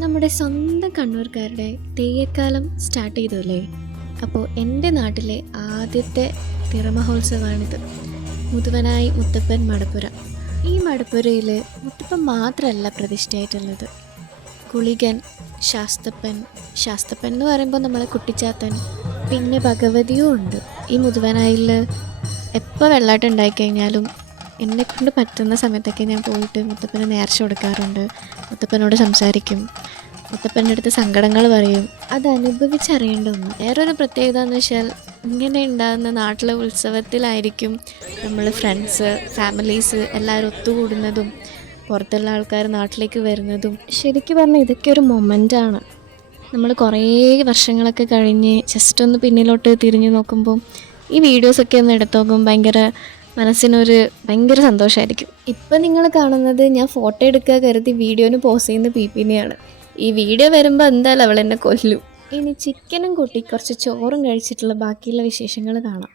നമ്മുടെ സ്വന്തം കണ്ണൂർക്കാരുടെ തെയ്യക്കാലം സ്റ്റാർട്ട് ചെയ്തല്ലേ. അപ്പോൾ എൻ്റെ നാട്ടിലെ ആദ്യത്തെ തിറമഹോത്സവമാണിത്. മുതുവനായി മുത്തപ്പൻ മടപ്പുര. ഈ മടപ്പുരയിൽ മുത്തപ്പൻ മാത്രമല്ല പ്രതിഷ്ഠയായിട്ടുള്ളത്. കുളികൻ, ശാസ്തപ്പൻ എന്ന് പറയുമ്പോൾ നമ്മളെ കുട്ടിച്ചാത്തൻ, പിന്നെ ഭഗവതിയും ഉണ്ട്. ഈ മുതുവനായിൽ എപ്പോൾ വെള്ളാട്ടം ഉണ്ടായിക്കഴിഞ്ഞാലും എന്നെക്കൊണ്ട് പറ്റുന്ന സമയത്തൊക്കെ ഞാൻ പോയിട്ട് മുത്തപ്പന് നേർച്ച കൊടുക്കാറുണ്ട്. മുത്തപ്പനോട് സംസാരിക്കും, മുത്തപ്പൻ്റെ അടുത്ത് സങ്കടങ്ങൾ പറയും. അത് അനുഭവിച്ചറിയേണ്ട ഒന്ന്. വേറൊരു പ്രത്യേകത എന്ന് വെച്ചാൽ, ഇങ്ങനെ ഉണ്ടാകുന്ന നാട്ടിലെ ഉത്സവത്തിലായിരിക്കും നമ്മൾ ഫ്രണ്ട്സ്, ഫാമിലീസ് എല്ലാവരും ഒത്തുകൂടുന്നതും പുറത്തുള്ള ആൾക്കാർ നാട്ടിലേക്ക് വരുന്നതും. ശരിക്കും പറഞ്ഞാൽ ഇതൊക്കെ ഒരു മൊമെൻ്റാണ്. നമ്മൾ കുറേ വർഷങ്ങളൊക്കെ കഴിഞ്ഞ് ജസ്റ്റ് ഒന്ന് പിന്നിലോട്ട് തിരിഞ്ഞു നോക്കുമ്പോൾ ഈ വീഡിയോസൊക്കെ ഒന്ന് എടുത്ത് നോക്കുമ്പോൾ മനസ്സിനൊരു ഭയങ്കര സന്തോഷമായിരിക്കും. ഇപ്പം നിങ്ങൾ കാണുന്നത് ഞാൻ ഫോട്ടോ എടുക്കുക കരുതി വീഡിയോന് പോസ് ചെയ്യുന്ന പീപ്പിനെയാണ്. ഈ വീഡിയോ വരുമ്പോൾ എന്തായാലും അവൾ എന്നെ കൊല്ലും. ഇനി ചിക്കനും കൂട്ടി കുറച്ച് ചോറും കഴിച്ചിട്ടുള്ള ബാക്കിയുള്ള വിശേഷങ്ങൾ കാണാം.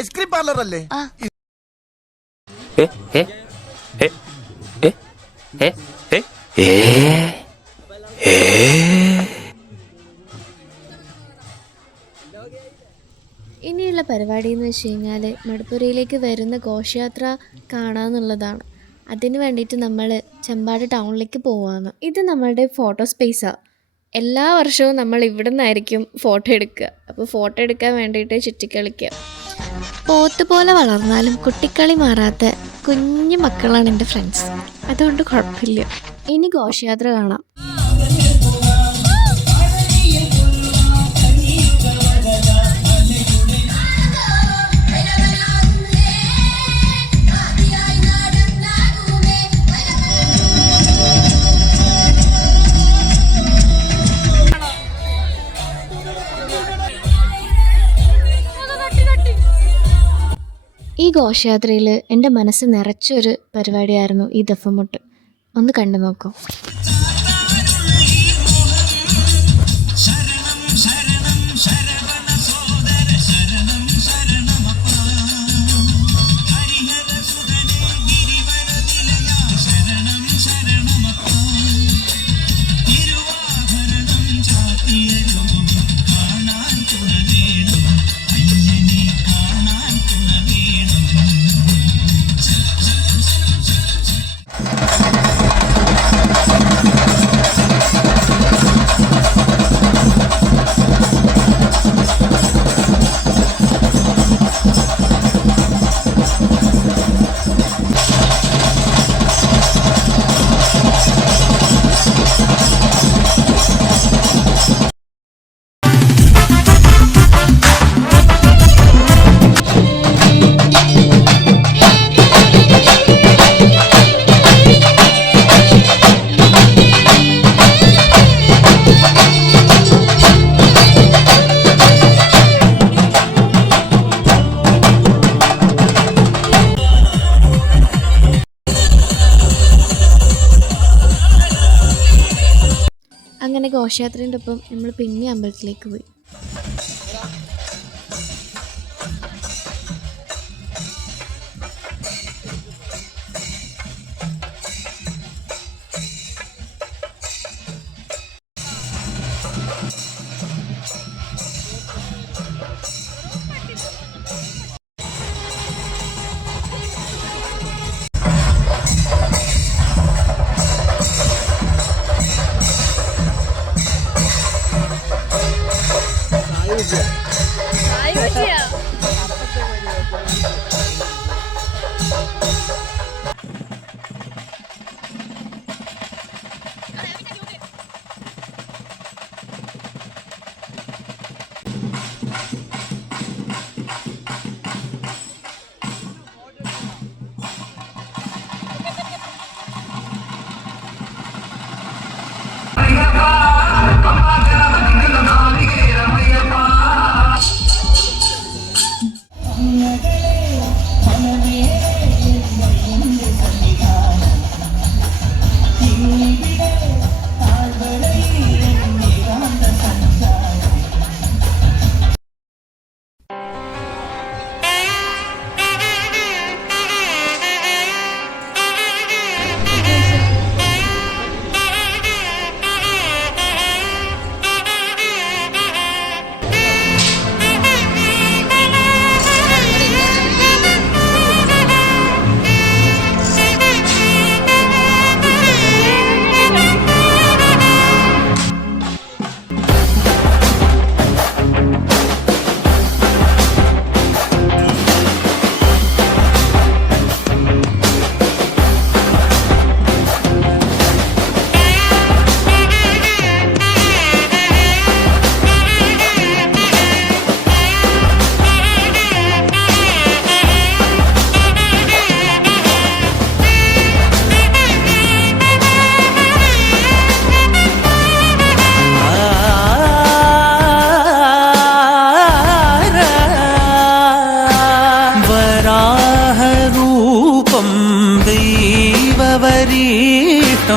ഐസ്ക്രീം പാർലർ അല്ലേ? ഇനിയുള്ള പരിപാടി എന്ന് വെച്ച് കഴിഞ്ഞാൽ മടപ്പുരയിലേക്ക് വരുന്ന ഘോഷയാത്ര കാണാമെന്നുള്ളതാണ്. അതിന് വേണ്ടിയിട്ട് നമ്മൾ ചെമ്പാട് ടൗണിലേക്ക് പോവാന്ന്. ഇത് നമ്മളുടെ ഫോട്ടോ സ്പേസാണ്. എല്ലാ വർഷവും നമ്മൾ ഇവിടെ നിന്നായിരിക്കും ഫോട്ടോ എടുക്കുക. അപ്പോൾ ഫോട്ടോ എടുക്കാൻ വേണ്ടിയിട്ട് ചുറ്റിക്കളിക്കുക. പോത്ത് പോലെ വളർന്നാലും കുട്ടിക്കളി മാറാത്ത കുഞ്ഞു മക്കളാണ് എൻ്റെ ഫ്രണ്ട്സ്. അതുകൊണ്ട് കുഴപ്പമില്ല. ഇനി ഘോഷയാത്ര കാണാം. ഈ ഘോഷയാത്രയിൽ എൻ്റെ മനസ്സ് നിറച്ചൊരു പരിപാടിയായിരുന്നു ഈ ദഫമുട്ട്. ഒന്ന് കണ്ടു നോക്കൂ. അങ്ങനെ ഘോഷയാത്രേൻ്റെ ഒപ്പം നമ്മൾ പിന്നെ അമ്പലത്തിലേക്ക് പോയി.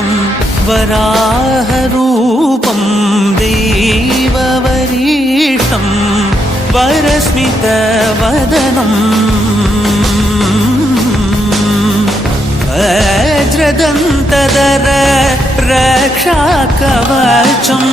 വക്രം വരാഹരൂപം ദൈവവരീഷ്ടം വരസ്മിതവദനം വജ്രദന്തധര രക്ഷാകവചം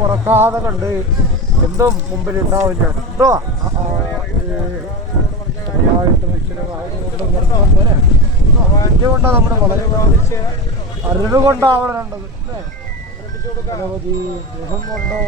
കുറക്കാതെ കണ്ട് എന്തും മുമ്പിൽ ഉണ്ടാവില്ല കേട്ടോ. കൊണ്ടാണ് നമ്മുടെ വളരെ അറിവ് കൊണ്ടാവണേണ്ടത്. ഗണപതി ഗൃഹം കൊണ്ടോ